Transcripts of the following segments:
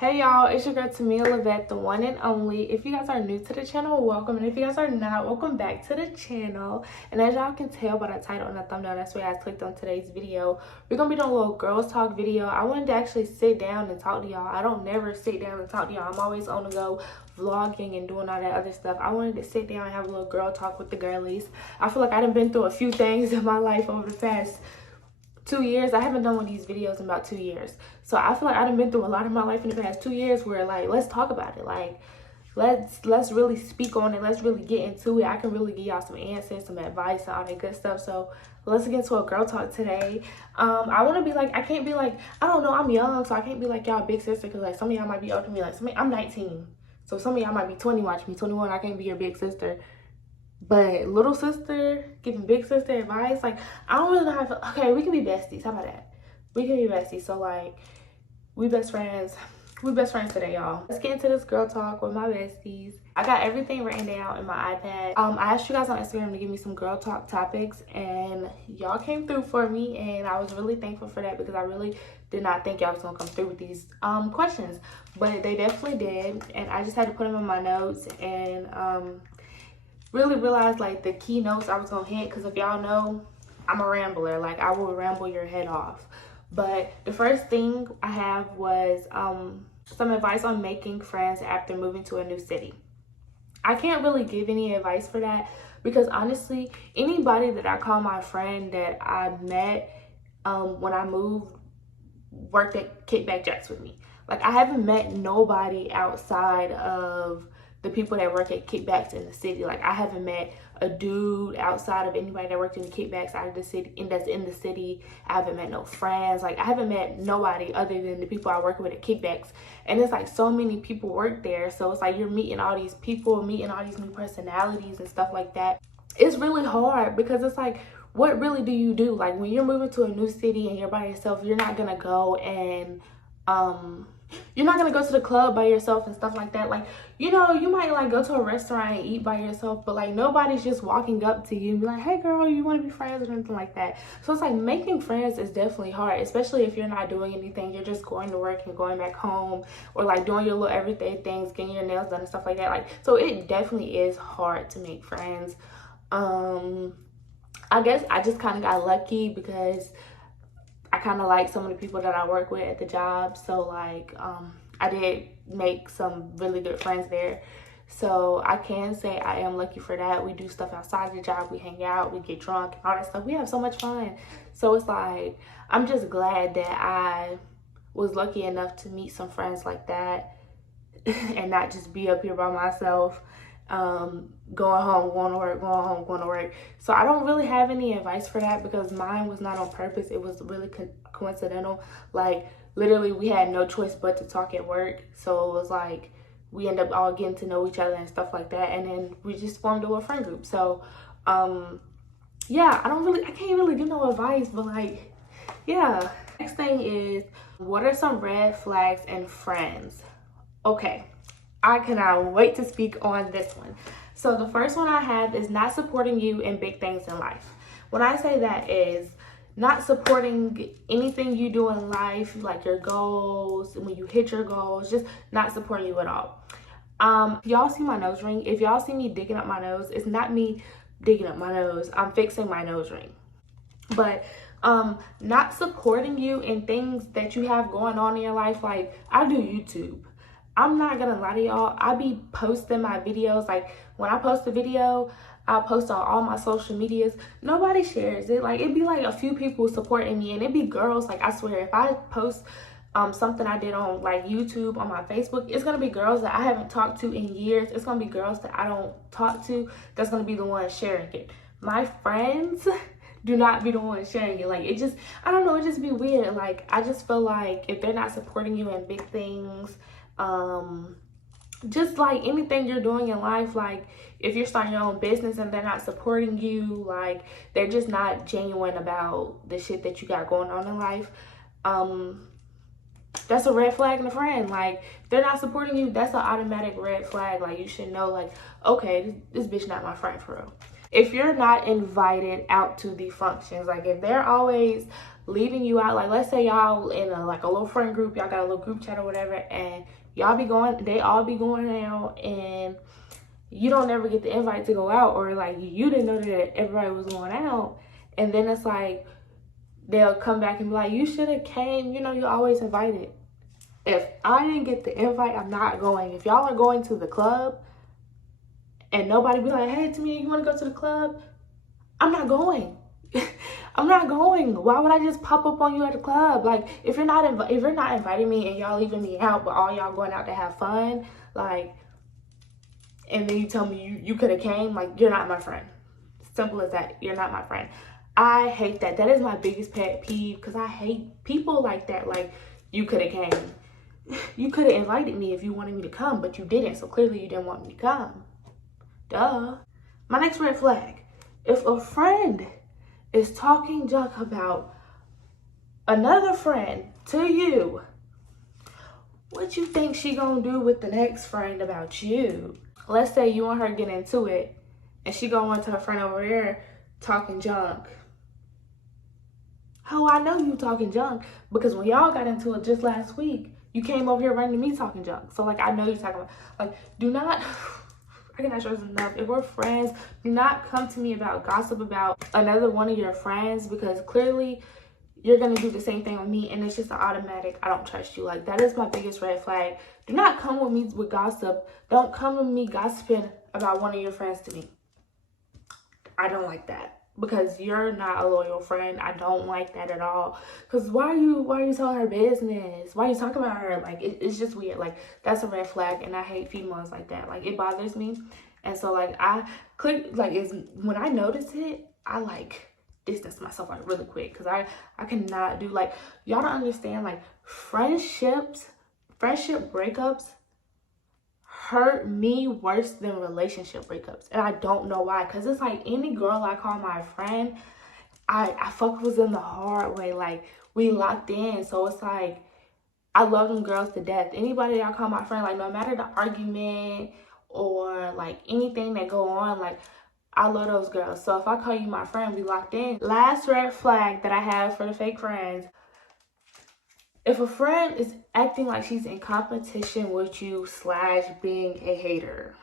Hey y'all, it's your girl Tamia, Levette, the one and only. If you guys are new to the channel, welcome. And if you guys are not, welcome back to the channel. And as y'all can tell by the title and the thumbnail, that's why I clicked on today's video. We're going to be doing a little girls talk video. I wanted to actually sit down and talk to y'all. I don't never sit down and talk to y'all. I'm always on the go vlogging and doing all that other stuff. I wanted to sit down and have a little girl talk with the girlies. I feel like I done been through a few things in my life over the past 2 years. I haven't done one of these videos in about 2 years, so I feel like I've been through a lot of my life in the past 2 years where, like, let's talk about it. Like, let's really speak on it. Let's really get into it. I can really give y'all some answers, some advice, and all that good stuff. So let's get into a girl talk today. I want to be like, I can't be like, I don't know, I'm young, so I can't be like y'all big sister, because like some of y'all might be older than me. Like I'm 19, so some of y'all might be 20 watching me. 21, I can't be your big sister. But little sister, giving big sister advice, like, I don't really know how to feel. Okay, we can be besties. How about that? We can be besties. So, like, we best friends. We best friends today, y'all. Let's get into this girl talk with my besties. I got everything written down in my iPad. I asked you guys on Instagram to give me some girl talk topics, and y'all came through for me, and I was really thankful for that, because I really did not think y'all was gonna come through with these questions. But they definitely did, and I just had to put them in my notes and really realized like the key notes I was gonna hit, because if y'all know, I'm a rambler. Like, I will ramble your head off. But the first thing I have was some advice on making friends after moving to a new city. I can't really give any advice for that, because honestly, anybody that I call my friend that I met when I moved worked at Kickback Jacks with me. Like, I haven't met nobody outside of the people that work at Kickbacks in the city. Like, I haven't met a dude outside of anybody that worked in the Kickbacks out of the city, and that's in the city. I haven't met no friends. Like, I haven't met nobody other than the people I work with at Kickbacks. And it's like so many people work there, so it's like you're meeting all these people, meeting all these new personalities and stuff like that. It's really hard, because it's like, what really do you do? Like, when you're moving to a new city and you're by yourself, you're not gonna go and you're not gonna go to the club by yourself and stuff like that. Like, you know, you might like go to a restaurant and eat by yourself, but like nobody's just walking up to you and be like, hey girl, you want to be friends or anything like that. So it's like, making friends is definitely hard, especially if you're not doing anything. You're just going to work and going back home, or like doing your little everyday things, getting your nails done and stuff like that. Like, so it definitely is hard to make friends. I guess I just kind of got lucky, because I kind of like some of the people that I work with at the job. So like, I did make some really good friends there. So I can say I am lucky for that. We do stuff outside the job. We hang out, we get drunk, and all that stuff. We have so much fun. So it's like, I'm just glad that I was lucky enough to meet some friends like that and not just be up here by myself, going home, going to work, going home, going to work. So I don't really have any advice for that, because mine was not on purpose. It was really coincidental. Like, literally, we had no choice but to talk at work. So it was like, we end up all getting to know each other and stuff like that, and then we just formed a little friend group. So yeah, I can't really give no advice, but like, yeah. Next thing is, what are some red flags in friends? Okay, I cannot wait to speak on this one. So the first one I have is not supporting you in big things in life. When I say that, is not supporting anything you do in life, like your goals, when you hit your goals, just not supporting you at all. Y'all see my nose ring? If y'all see me digging up my nose, it's not me digging up my nose. I'm fixing my nose ring. But not supporting you in things that you have going on in your life. Like, I do YouTube. I'm not gonna lie to y'all, I be posting my videos. Like, when I post a video, I'll post on all my social medias. Nobody shares it. Like, it'd be like a few people supporting me, and it'd be girls. Like, I swear, if I post something I did on like YouTube, on my Facebook, it's gonna be girls that I haven't talked to in years. It's gonna be girls that I don't talk to that's gonna be the ones sharing it. My friends do not be the ones sharing it. Like, it just, I don't know, it just be weird. Like, I just feel like if they're not supporting you in big things, just like anything you're doing in life, like if you're starting your own business and they're not supporting you, like they're just not genuine about the shit that you got going on in life, that's a red flag in a friend. Like, if they're not supporting you, that's an automatic red flag. Like, you should know, like, okay, this bitch not my friend for real. If you're not invited out to the functions, like if they're always leaving you out. Like, let's say y'all in a little friend group, y'all got a little group chat or whatever, and they all be going out, and you don't ever get the invite to go out, or like you didn't know that everybody was going out, and then it's like they'll come back and be like, you should have came, you know, you always invited. If I didn't get the invite, I'm not going. If y'all are going to the club and nobody be like, hey Tamia, you want to go to the club? I'm not going. I'm not going. Why would I just pop up on you at the club? Like, if you're not inviting me and y'all leaving me out, but all y'all going out to have fun, like, and then you tell me you could have came, like, you're not my friend. Simple as that. You're not my friend. I hate that. That is my biggest pet peeve, because I hate people like that. Like, you could have came. You could have invited me if you wanted me to come, but you didn't, so clearly you didn't want me to come. Duh. My next red flag. If a friend is talking junk about another friend to you, what you think she gonna do with the next friend about you? Let's say you and her get into it, and she go on to her friend over there talking junk. Oh, I know you talking junk, because when y'all got into it just last week, you came over here running to me talking junk. So, like, I know you're talking about, like, do not, I cannot stress enough, if we're friends, do not come to me about gossip about another one of your friends, because clearly you're going to do the same thing with me, and it's just an automatic, I don't trust you. Like, that is my biggest red flag. Do not come with me with gossip. Don't come with me gossiping about one of your friends to me. I don't like that, because you're not a loyal friend. I don't like that at all. Because why are you telling her business? Why are you talking about her? Like, it's just weird. Like, that's a red flag, and I hate females like that. Like, it bothers me. And so, like, I click, like, when I notice it, I, like, distance myself, like, really quick, because I cannot do, like, y'all don't understand, like, friendship breakups hurt me worse than relationship breakups, and I don't know why. Because it's like, any girl I call my friend, I fuck was in the hard way. Like, we locked in, so it's like, I love them girls to death. Anybody that I call my friend, like, no matter the argument or like anything that go on, like, I love those girls. So if I call you my friend, we locked in. Last red flag that I have for the fake friends: if a friend is acting like she's in competition with you / being a hater,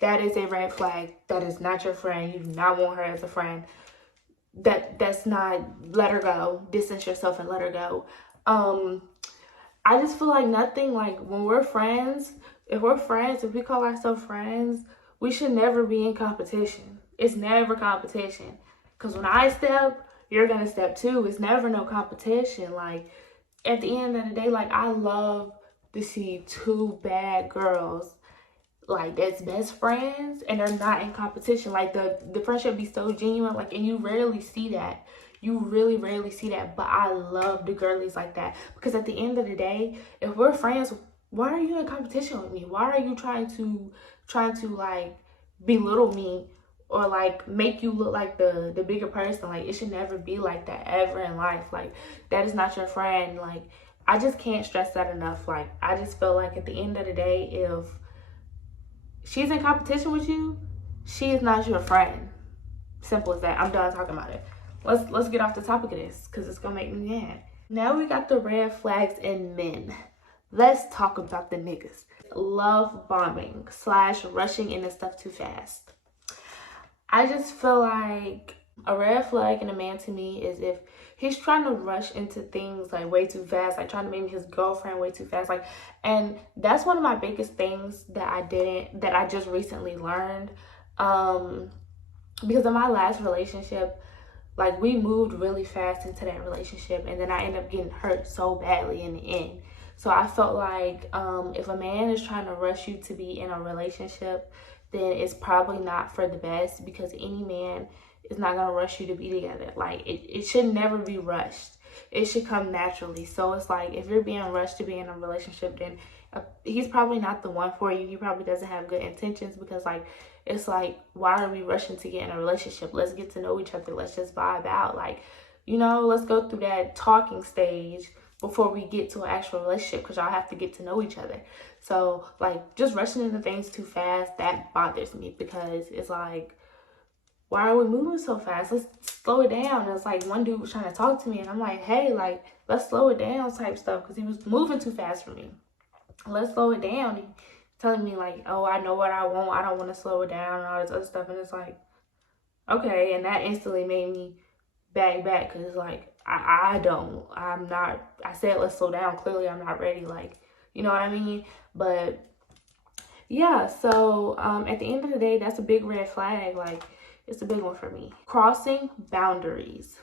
that is a red flag. That is not your friend. You do not want her as a friend. That's not, let her go. Distance yourself and let her go. I just feel like nothing, like, when we're friends, if we call ourselves friends, we should never be in competition. It's never competition. Because when I step, you're going to step too. It's never no competition. Like, at the end of the day, like, I love to see two bad girls, like, that's best friends, and they're not in competition. Like, the friendship be so genuine, like, and you rarely see that. You really rarely see that. But I love the girlies like that, because at the end of the day, if we're friends, why are you in competition with me? Why are you trying to like belittle me, or like make you look like the bigger person? Like, it should never be like that ever in life. Like, that is not your friend. Like, I just can't stress that enough. Like, I just feel like at the end of the day, if she's in competition with you, she is not your friend. Simple as that. I'm done talking about it. Let's get off the topic of this, because it's gonna make me mad. Now we got the red flags in men. Let's talk about the niggas. Love bombing / rushing into stuff too fast. I just feel like a red flag in a man to me is if he's trying to rush into things like way too fast, like trying to make his girlfriend way too fast. Like, and that's one of my biggest things that I just recently learned. Because in my last relationship, like, we moved really fast into that relationship, and then I ended up getting hurt so badly in the end. So I felt like if a man is trying to rush you to be in a relationship, then it's probably not for the best, because any man is not going to rush you to be together. Like, it should never be rushed. It should come naturally. So it's like, if you're being rushed to be in a relationship, then he's probably not the one for you. He probably doesn't have good intentions, because, like, it's like, why are we rushing to get in a relationship? Let's get to know each other. Let's just vibe out. Like, you know, let's go through that talking stage before we get to an actual relationship, because y'all have to get to know each other. So, like, just rushing into things too fast, that bothers me, because it's like, why are we moving so fast? Let's slow it down. And it's like one dude was trying to talk to me, and I'm like, hey, like, let's slow it down type stuff, because he was moving too fast for me. Let's slow it down. He telling me like, oh, I know what I want. I don't want to slow it down and all this other stuff. And it's like, okay. And that instantly made me back because it's like, I'm not, I said let's slow down. Clearly I'm not ready. Like, you know what I mean? But yeah, so at the end of the day, that's a big red flag. Like, it's a big one for me. Crossing boundaries.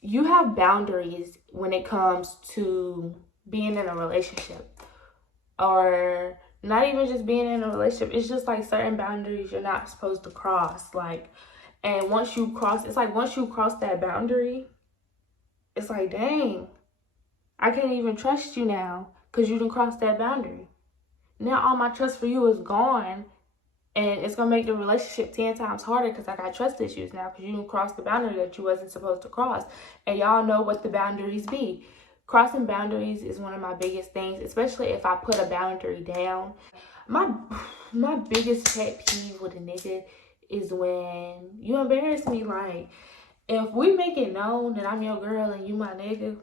You have boundaries when it comes to being in a relationship, or not even just being in a relationship. It's just like certain boundaries you're not supposed to cross. Like, and once you cross, it's like once you cross that boundary, it's like, dang, I can't even trust you now because you didn't cross that boundary. Now all my trust for you is gone, and it's gonna make the relationship 10 times harder because I got trust issues now because you didn't cross the boundary that you wasn't supposed to cross. And y'all know what the boundaries be. Crossing boundaries is one of my biggest things, especially if I put a boundary down. My biggest pet peeve with a nigga is when you embarrass me. Like, if we make it known that I'm your girl and you my nigga,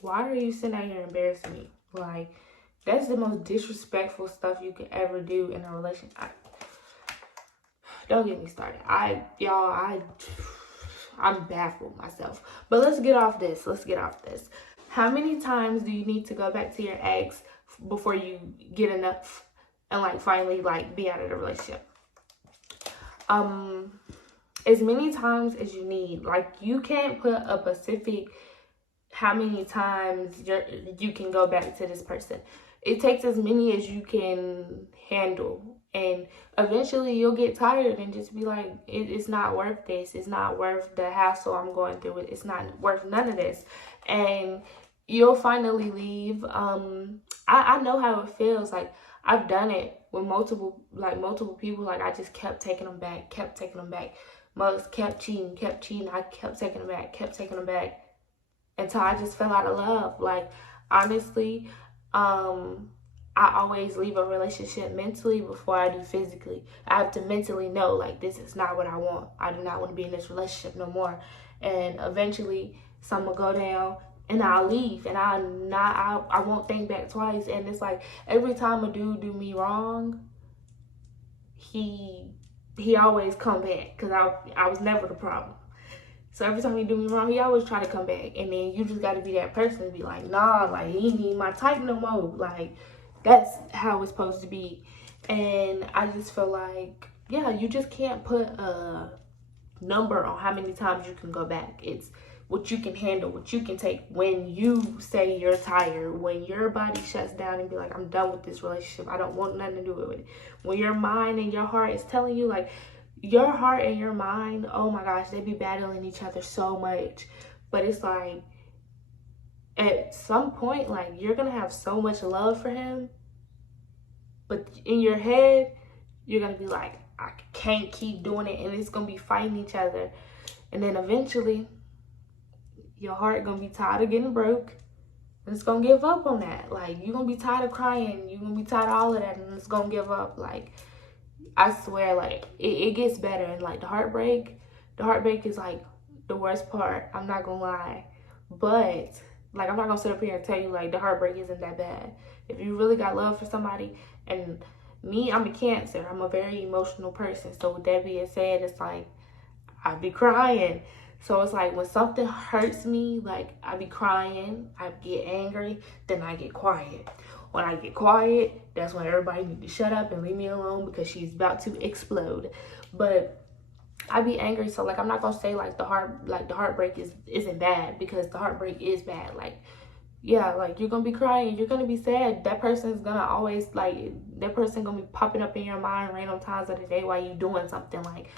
why are you sitting out here embarrassing me? Like, that's the most disrespectful stuff you could ever do in a relationship. Don't get me started. I'm baffled myself. But let's get off this. How many times do you need to go back to your ex before you get enough and like finally like be out of the relationship? As many times as you need. Like, you can't put a specific how many times you can go back to this person. It takes as many as you can handle. And eventually you'll get tired and just be like, it's not worth this. It's not worth the hassle I'm going through. It's not worth none of this. And you'll finally leave. I know how it feels. Like, I've done it with multiple people. Like, I just kept taking them back. Mugs kept cheating. I kept taking them back. Until I just fell out of love. Like, honestly, I always leave a relationship mentally before I do physically. I have to mentally know, like, this is not what I want. I do not want to be in this relationship no more. And eventually, something will go down and I'll leave. And I won't think back twice. And it's like, every time a dude do me wrong, he always come back. Because I was never the problem. So every time he do me wrong, he always try to come back. And then you just got to be that person and be like, nah, like, he ain't my type no more. Like, that's how it's supposed to be. And I just feel like, yeah, you just can't put a number on how many times you can go back. It's what you can handle, what you can take. When you say you're tired, when your body shuts down and be like, I'm done with this relationship. I don't want nothing to do with it. When your mind and your heart is telling you, like, your heart and your mind, oh my gosh, they be battling each other so much. But it's like, at some point, like, you're gonna have so much love for him, but in your head, you're gonna be like, I can't keep doing it, and it's gonna be fighting each other. And then eventually, your heart gonna be tired of getting broke, and it's gonna give up on that. Like, you're gonna be tired of crying, you're gonna be tired of all of that, and it's gonna give up. Like, I swear, like, it gets better. And like, the heartbreak is like the worst part. I'm not gonna lie. But like, I'm not gonna sit up here and tell you like the heartbreak isn't that bad. If you really got love for somebody, and me, I'm a Cancer. I'm a very emotional person. So with that being said, it's like, I be crying. So it's like, when something hurts me, like, I be crying, I get angry, then I get quiet. When I get quiet, that's when everybody need to shut up and leave me alone because she's about to explode. But I be angry, so like, I'm not gonna say like the heartbreak isn't bad, because the heartbreak is bad. Like, yeah, like, you're gonna be crying, you're gonna be sad. That person's gonna always, like, that person gonna be popping up in your mind random times of the day while you doing something. Like,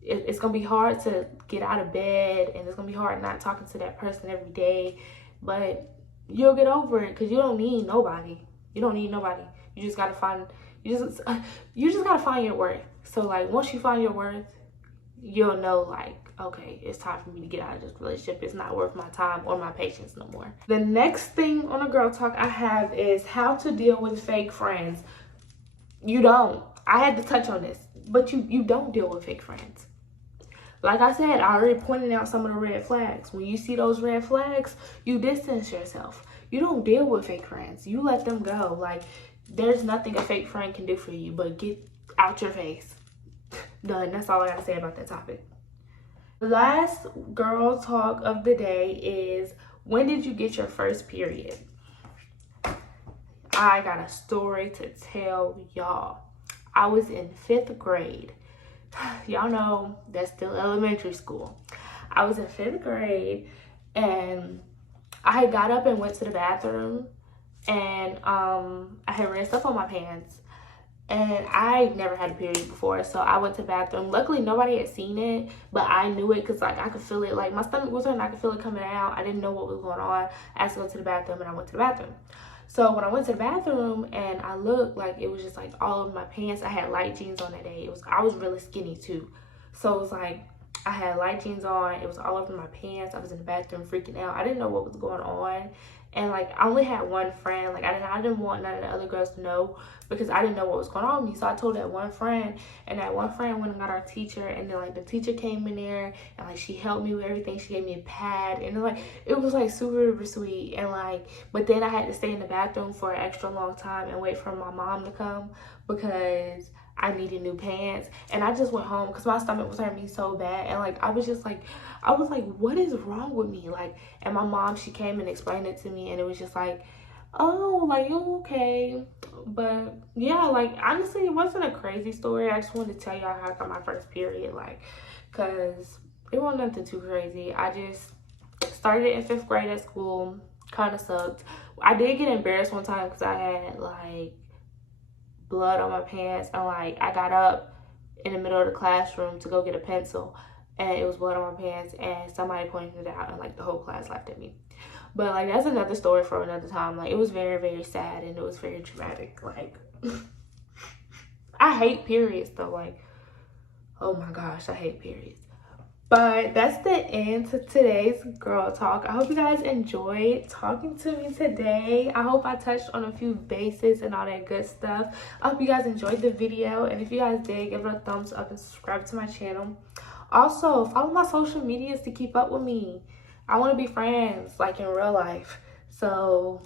it's gonna be hard to get out of bed, and it's gonna be hard not talking to that person every day. But you'll get over it, because you don't need nobody. You just gotta find your worth. So like, once you find your worth, you'll know, like, okay, it's time for me to get out of this relationship. It's not worth my time or my patience no more. The next thing on a girl talk I have is how to deal with fake friends. You don't. I had to touch on this. but you don't deal with fake friends. Like I said, I already pointed out some of the red flags. When you see those red flags, you distance yourself. You don't deal with fake friends. You let them go. Like, there's nothing a fake friend can do for you but get out your face. Done. That's all I gotta say about that topic. The last girl talk of the day is, when did you get your first period? I got a story to tell y'all. I was in 5th grade. Y'all know that's still elementary school. I was in 5th grade and I got up and went to the bathroom, and I had red stuff on my pants, and I never had a period before, so I went to the bathroom. Luckily nobody had seen it, but I knew it because like I could feel it. Like my stomach was hurting, I could feel it coming out. I didn't know what was going on. I had to go to the bathroom, and I went to the bathroom. So when I went to the bathroom and I looked, like it was just like all of my pants. I had light jeans on that day. I was really skinny too. So it was like I had light jeans on. It was all over my pants. I was in the bathroom freaking out. I didn't know what was going on. And like I only had one friend. Like I didn't want none of the other girls to know because I didn't know what was going on with me. So I told that one friend, and that one friend went and got our teacher, and then like the teacher came in there and like she helped me with everything. She gave me a pad, and then, like it was like super sweet. And like, but then I had to stay in the bathroom for an extra long time and wait for my mom to come because I needed new pants. And I just went home because my stomach was hurting me so bad, and like I was like, what is wrong with me? Like, and my mom, she came and explained it to me, and it was just like, oh, like, you okay? But yeah, like honestly, it wasn't a crazy story. I just wanted to tell y'all how I got my first period, like, because it wasn't nothing too crazy. I just started in 5th grade at school. Kind of sucked. I did get embarrassed one time because I had like blood on my pants, and like I got up in the middle of the classroom to go get a pencil, and it was blood on my pants, and somebody pointed it out, and like the whole class laughed at me. But like that's another story for another time. Like it was very sad, and it was very dramatic. Like I hate periods though. Like, oh my gosh, I hate periods. But that's the end to today's girl talk. I hope you guys enjoyed talking to me today. I hope I touched on a few bases and all that good stuff. I hope you guys enjoyed the video, and if you guys did, give it a thumbs up and subscribe to my channel. Also, follow my social medias to keep up with me. I want to be friends like in real life. So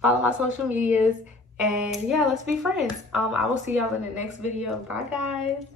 follow my social medias, and yeah, let's be friends. I will see y'all in the next video. Bye guys.